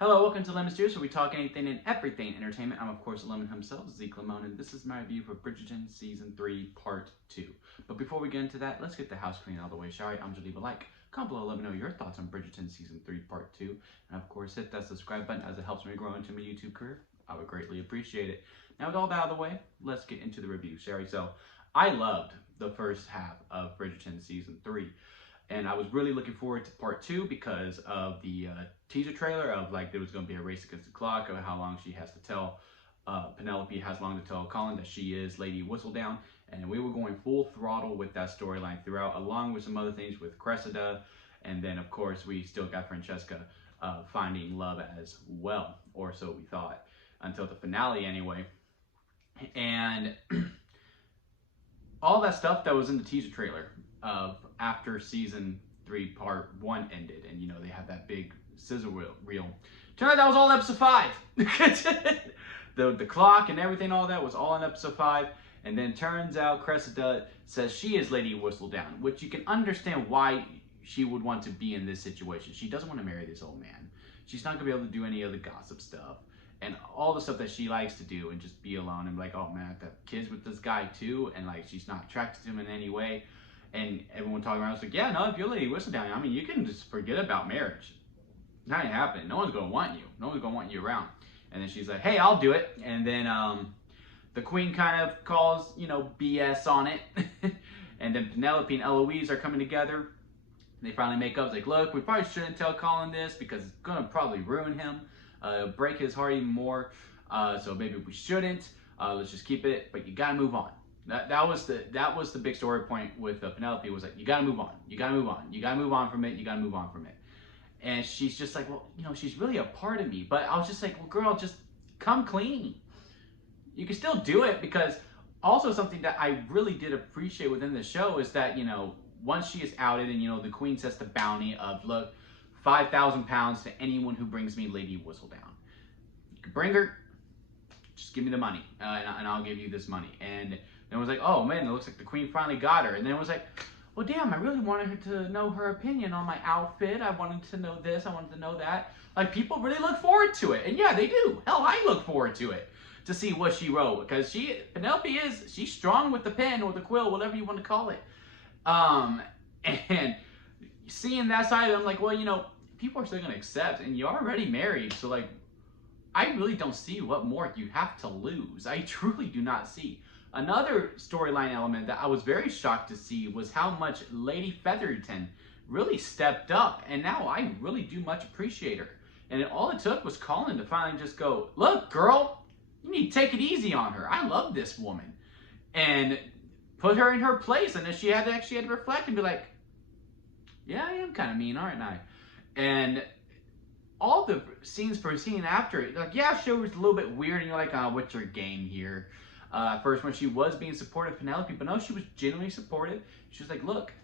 Hello, welcome to Lemon Steers, where we talk anything and everything entertainment. I'm, of course, Lemon himself, Zeke Lemon, and this is my review for Bridgerton Season 3, Part 2. But before we get into that, let's get the house clean out of the way, shall we? I'm leave a like. Comment below, let me know your thoughts on Bridgerton Season 3, Part 2. And, of course, hit that subscribe button as it helps me grow into my YouTube career. I would greatly appreciate it. Now, with all that out of the way, let's get into the review, shall we? So, I loved the first half of Bridgerton Season 3. And I was really looking forward to part 2 because of the teaser trailer of like there was going to be a race against the clock of how long she has to tell Penelope has long to tell Colin that she is Lady Whistledown, and we were going full throttle with that storyline throughout, along with some other things with Cressida, and then of course we still got Francesca finding love as well, or so we thought, until the finale anyway. And all that stuff that was in the teaser trailer of after season 3 part 1 ended, and you know they had that big scissor reel. Turned out that was all episode 5. the clock and everything, all that was all in episode 5. And then turns out Cressida says she is Lady Whistledown, which you can understand why she would want to be in this situation. She doesn't want to marry this old man. She's not gonna be able to do any of the gossip stuff and all the stuff that she likes to do and just be alone and be like, oh man, I have kids with this guy too, and like she's not attracted to him in any way. And everyone talking around was like, yeah, no, if you're Lady Whistledown, I mean, you can just forget about marriage. It's not gonna happen. No one's gonna want you. No one's gonna want you around. And then she's like, hey, I'll do it. And then the queen kind of calls, you know, BS on it. And then Penelope and Eloise are coming together. They finally make up. It's like, look, we probably shouldn't tell Colin this because it's gonna probably ruin him, break his heart even more. So maybe we shouldn't. Let's just keep it. But you gotta move on. That was the big story point with Penelope, was like, you gotta move on, you gotta move on, you gotta move on from it, you gotta move on from it. And she's just like, well, you know, she's really a part of me. But I was just like, well, girl, just come clean. You can still do it, because also something that I really did appreciate within the show is that, you know, once she is outed and, you know, the queen sets the bounty of, look, 5,000 pounds to anyone who brings me Lady Whistledown. You can bring her, just give me the money, and I'll give you this money. And then it was like, oh man, it looks like the queen finally got her. And then it was like, well, damn, I really wanted her to know her opinion on my outfit. I wanted to know this, I wanted to know that. Like, people really look forward to it. And yeah, they do. Hell, I look forward to it, to see what she wrote. Because Penelope she's strong with the pen or the quill, whatever you want to call it. And seeing that side, I'm like, well, you know, people are still going to accept, and you're already married. So like, I really don't see what more you have to lose. I truly do not see. Another storyline element that I was very shocked to see was how much Lady Featherton really stepped up, and now I really do much appreciate her. And all it took was Colin to finally just go, look, girl, you need to take it easy on her. I love this woman. And put her in her place, and then she had to reflect and be like, yeah, I am kind of mean, aren't I? And all the scenes preceding after, like, yeah, sure, it was a little bit weird, and you're like, oh, what's your game here? First, when she was being supportive of Penelope, but no, she was genuinely supportive. She was like, look,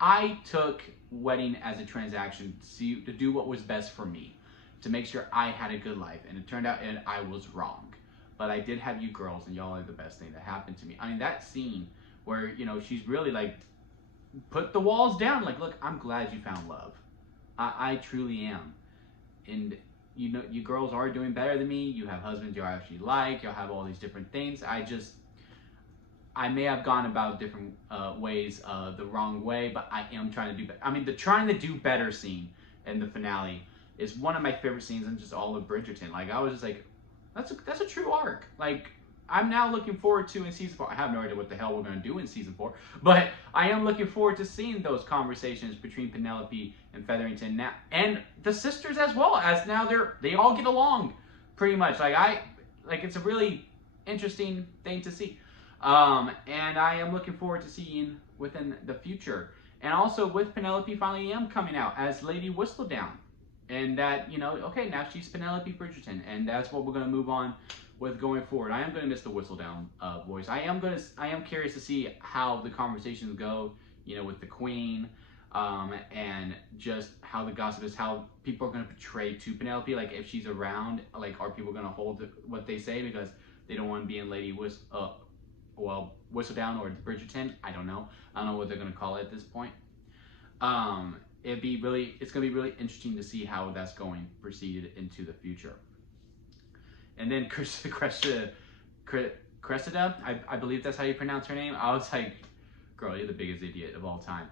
I took wedding as a transaction to do what was best for me, to make sure I had a good life, and it turned out and I was wrong. But I did have you girls, and y'all are the best thing that happened to me. I mean, that scene where, you know, she's really like, put the walls down, like, look, I'm glad you found love. I truly am. And you know, you girls are doing better than me. You have husbands you actually like. You'll have all these different things. I may have gone about different ways the wrong way, but I am trying to do better. I mean, the trying to do better scene in the finale is one of my favorite scenes in just all of Bridgerton. Like, I was just like, that's a true arc. Like, I'm now looking forward to in season 4. I have no idea what the hell we're going to do in season 4, but I am looking forward to seeing those conversations between Penelope and Featherington now, and the sisters as well, as now they all get along pretty much. Like, it's a really interesting thing to see, and I am looking forward to seeing within the future. And also with Penelope finally am coming out as Lady Whistledown, and that, you know, okay, now she's Penelope Bridgerton, and that's what we're going to move on with going forward. I am going to miss the Whistledown voice. I am curious to see how the conversations go, you know, with the queen, and just how the gossip is, how people are going to portray to Penelope. Like, if she's around, like, are people going to hold what they say because they don't want to be in Lady Whistledown or Bridgerton? I don't know. I don't know what they're going to call it at this point. it's gonna be really interesting to see how that's going proceeded into the future. And then Cressida, I believe that's how you pronounce her name. I was like, girl, you're the biggest idiot of all time.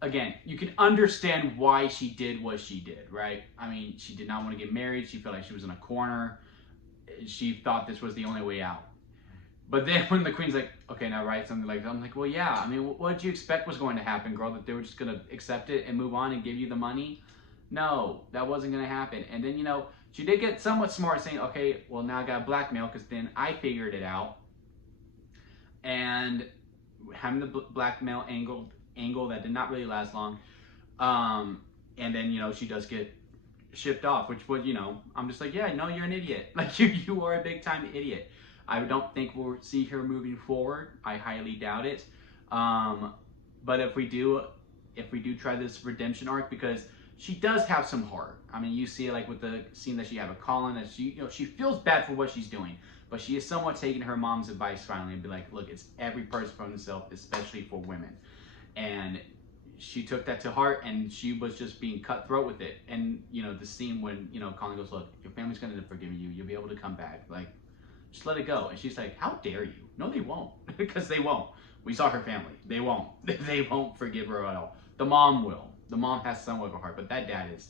Again, you can understand why she did what she did, right? I mean, she did not want to get married. She felt like she was in a corner. She thought this was the only way out. But then when the queen's like, okay, now write something like that, I'm like, well, yeah. I mean, what did you expect was going to happen, girl? That they were just going to accept it and move on and give you the money? No, that wasn't going to happen. And then, she did get somewhat smart saying, okay, well, now I got blackmail because then I figured it out. And having the blackmail angle that did not really last long. And then, she does get shipped off, which would, I'm just like, yeah, no, you're an idiot. Like, you are a big time idiot. I don't think we'll see her moving forward. I highly doubt it. But if we do try this redemption arc, because she does have some heart. I mean, you see it like with the scene that she had with Colin, that she feels bad for what she's doing, but she is somewhat taking her mom's advice finally and be like, look, it's every person for themselves, especially for women. And she took that to heart, and she was just being cutthroat with it. And the scene when Colin goes, look, your family's gonna end up forgiving you. You'll be able to come back. Like, just let it go. And she's like, how dare you? No, they won't. Because they won't. We saw her family. They won't. They won't forgive her at all. The mom will. The mom has somewhat of a heart, but that dad is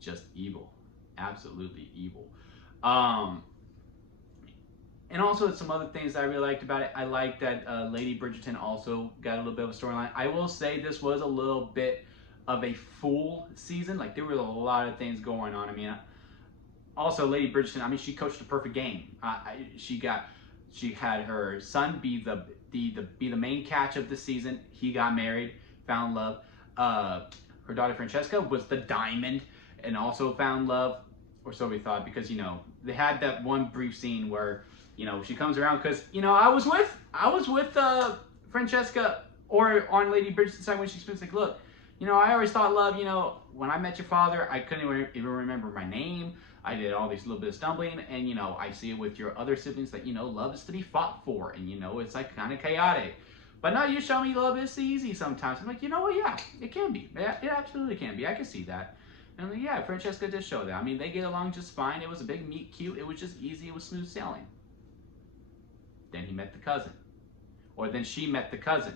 just evil. Absolutely evil. And also some other things that I really liked about it. I liked that Lady Bridgerton also got a little bit of a storyline. I will say this was a little bit of a full season. Like, there were a lot of things going on. I mean, also Lady Bridgerton, I mean, she coached a perfect game. She had her son be the main catch of the season. He got married, found love. Her daughter Francesca was the diamond and also found love, or so we thought, because they had that one brief scene where she comes around, because I was with Francesca or on Lady Bridgerton's side when she was like, look, I always thought love, when I met your father, I couldn't even remember my name. I did all these little bit of stumbling, and I see it with your other siblings that love is to be fought for, and it's like kind of chaotic. But now you show me love is easy sometimes. I'm like, what? Yeah, it can be. Yeah, it absolutely can be. I can see that. And I'm like, yeah, Francesca did show that. I mean, they get along just fine. It was a big meet cute. It was just easy. It was smooth sailing. Then he met the cousin, or then she met the cousin,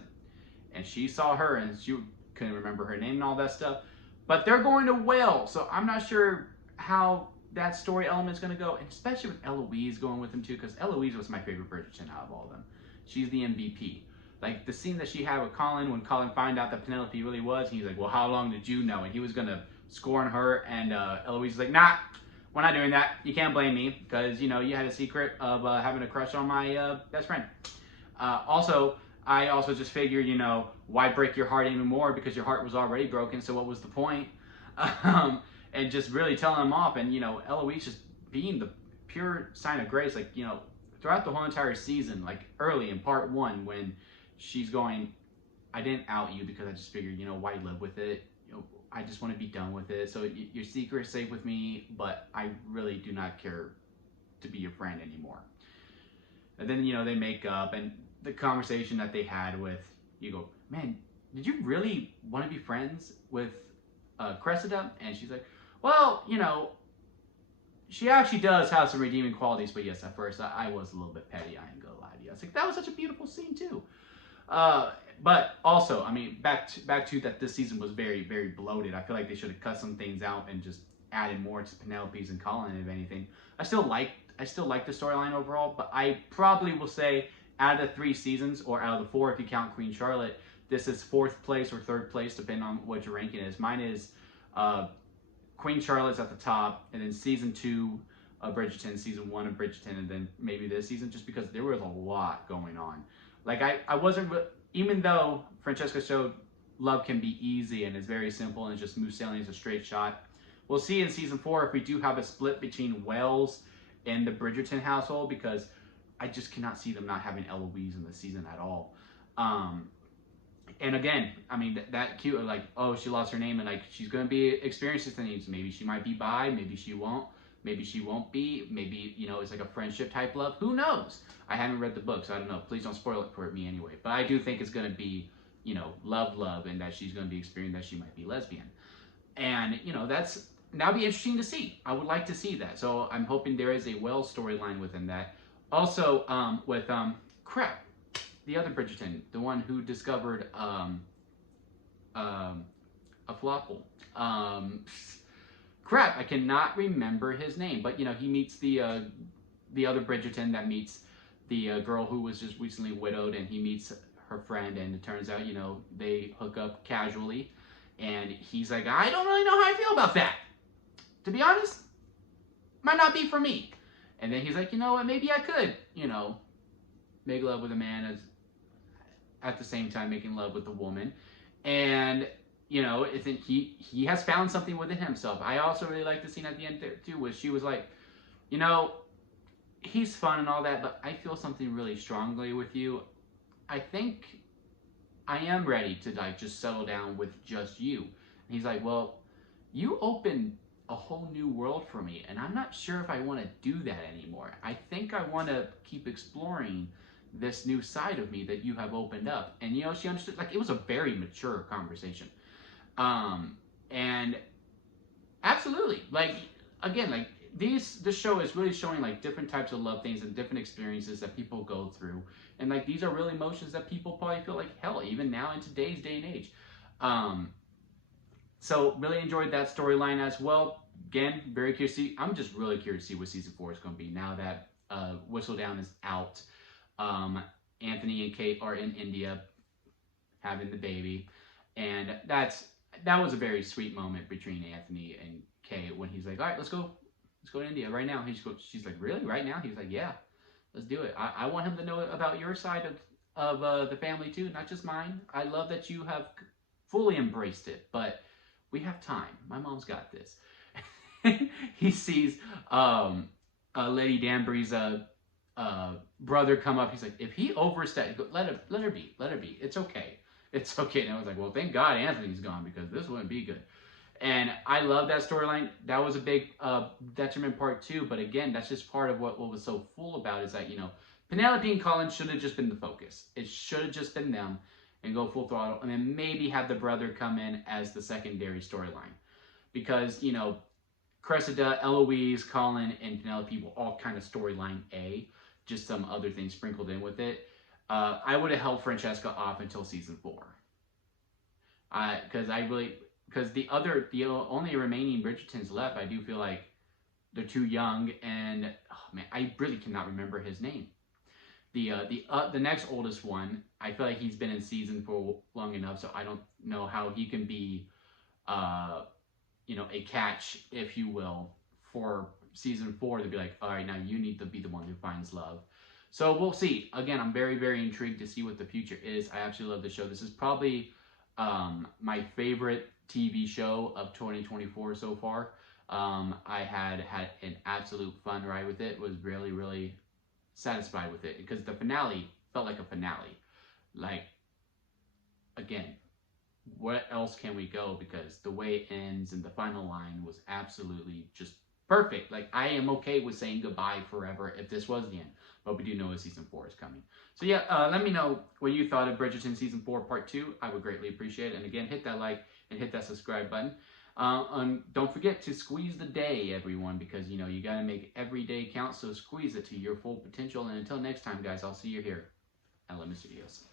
and she saw her, and she couldn't remember her name and all that stuff. But they're going to Wales, so I'm not sure how that story element is going to go, and especially with Eloise going with him too, because Eloise was my favorite Bridgerton out of all of them. She's the MVP. Like, the scene that she had with Colin, when Colin found out that Penelope really was, and he's like, well, how long did you know? And he was going to scorn her, and Eloise is like, nah, we're not doing that. You can't blame me, because, you had a secret of having a crush on my best friend. Also, I also just figure, why break your heart even more, because your heart was already broken, so what was the point? And just really telling him off, and, Eloise just being the pure sign of grace, like, throughout the whole entire season, like early in part 1, when she's going, I didn't out you because I just figured, why live with it? I just want to be done with it. So your secret is safe with me, but I really do not care to be your friend anymore. And then, they make up, and the conversation that they had with, you go, man, did you really want to be friends with Cressida? And she's like, well, she actually does have some redeeming qualities, but yes, at first I was a little bit petty. I ain't gonna lie to you. I was like, that was such a beautiful scene too. But also, I mean, back to that, this season was very, very bloated. I feel like they should have cut some things out and just added more to Penelope's and Colin, if anything. I still like the storyline overall, but I probably will say out of the 3 seasons, or out of the 4 if you count Queen Charlotte, this is 4th place or 3rd place, depending on what your ranking is. Mine is Queen Charlotte's at the top, and then season 2 of Bridgerton, season 1 of Bridgerton, and then maybe this season, just because there was a lot going on. Like, I wasn't, even though Francesca showed love can be easy and it's very simple and it's just smooth sailing, it's a straight shot. We'll see in season 4 if we do have a split between Wells and the Bridgerton household, because I just cannot see them not having Eloise in the season at all. And again, I mean, that cute, like, oh, she lost her name, and like, she's going to be experiencing things. Maybe she might be bi, maybe she won't. Maybe she won't be. Maybe, it's like a friendship type love. Who knows? I haven't read the book, so I don't know. Please don't spoil it for me anyway. But I do think it's going to be, you know, love, and that she's going to be experiencing that she might be lesbian. And, you know, that'll be interesting to see. I would like to see that. So I'm hoping there is a well storyline within that. Also, with, crap, the other Bridgerton, the one who discovered, a flopple. Crap, I cannot remember his name, but, you know, he meets the other Bridgerton that meets the girl who was just recently widowed, and he meets her friend, and it turns out, you know, they hook up casually, and he's like, I don't really know how I feel about that. To be honest, might not be for me. And then he's like, you know what, maybe I could, you know, make love with a man as at the same time making love with a woman. And, you know, I think he has found something within himself. I also really like the scene at the end there too, where she was like, you know, he's fun and all that, but I feel something really strongly with you. I think I am ready to like just settle down with just you. And he's like, well, you opened a whole new world for me, and I'm not sure if I want to do that anymore. I think I want to keep exploring this new side of me that you have opened up. And, you know, she understood, like, it was a very mature conversation. And absolutely, like, again, like, this show is really showing, like, different types of love things and different experiences that people go through. And, like, these are real emotions that people probably feel like, hell, even now in today's day and age. So, really enjoyed that storyline as well. Again, very curious to see. I'm just really curious to see what season 4 is going to be now that Whistledown is out. Anthony and Kate are in India having the baby. And that was a very sweet moment between Anthony and Kate when he's like, all right, let's go to India right now. She's like, really? Right now? He's like, yeah, let's do it. I want him to know about your side of the family too, not just mine. I love that you have fully embraced it, but we have time. My mom's got this. He sees Lady Danbury's brother come up. He's like, if he oversteps, let her be. It's okay. It's okay. And I was like, well, thank God Anthony's gone, because this wouldn't be good. And I love that storyline. That was a big detriment part too. But again, that's just part of what was so full about is that, you know, Penelope and Colin should have just been the focus. It should have just been them and go full throttle, and then maybe have the brother come in as the secondary storyline. Because, you know, Cressida, Eloise, Colin, and Penelope were all kind of storyline A, just some other things sprinkled in with it. I would have held Francesca off until season 4. Because the only remaining Bridgertons left, I do feel like they're too young, and oh man, I really cannot remember his name. The next oldest one, I feel like he's been in season for long enough, so I don't know how he can be, you know, a catch, if you will, for season 4 to be like, all right, now you need to be the one who finds love. So we'll see. Again, I'm very, very intrigued to see what the future is. I absolutely love the show. This is probably my favorite TV show of 2024 so far. I had an absolute fun ride with it. Was really, really satisfied with it, because the finale felt like a finale. Like, again, what else can we go? Because the way it ends and the final line was absolutely just perfect. Like, I am okay with saying goodbye forever if this was the end. But we do know that season 4 is coming. So yeah, let me know what you thought of Bridgerton season 4 part 2. I would greatly appreciate it. And again, hit that like and hit that subscribe button. Don't forget to squeeze the day, everyone, because, you know, you got to make every day count. So squeeze it to your full potential. And until next time, guys, I'll see you here at Lemon Studios.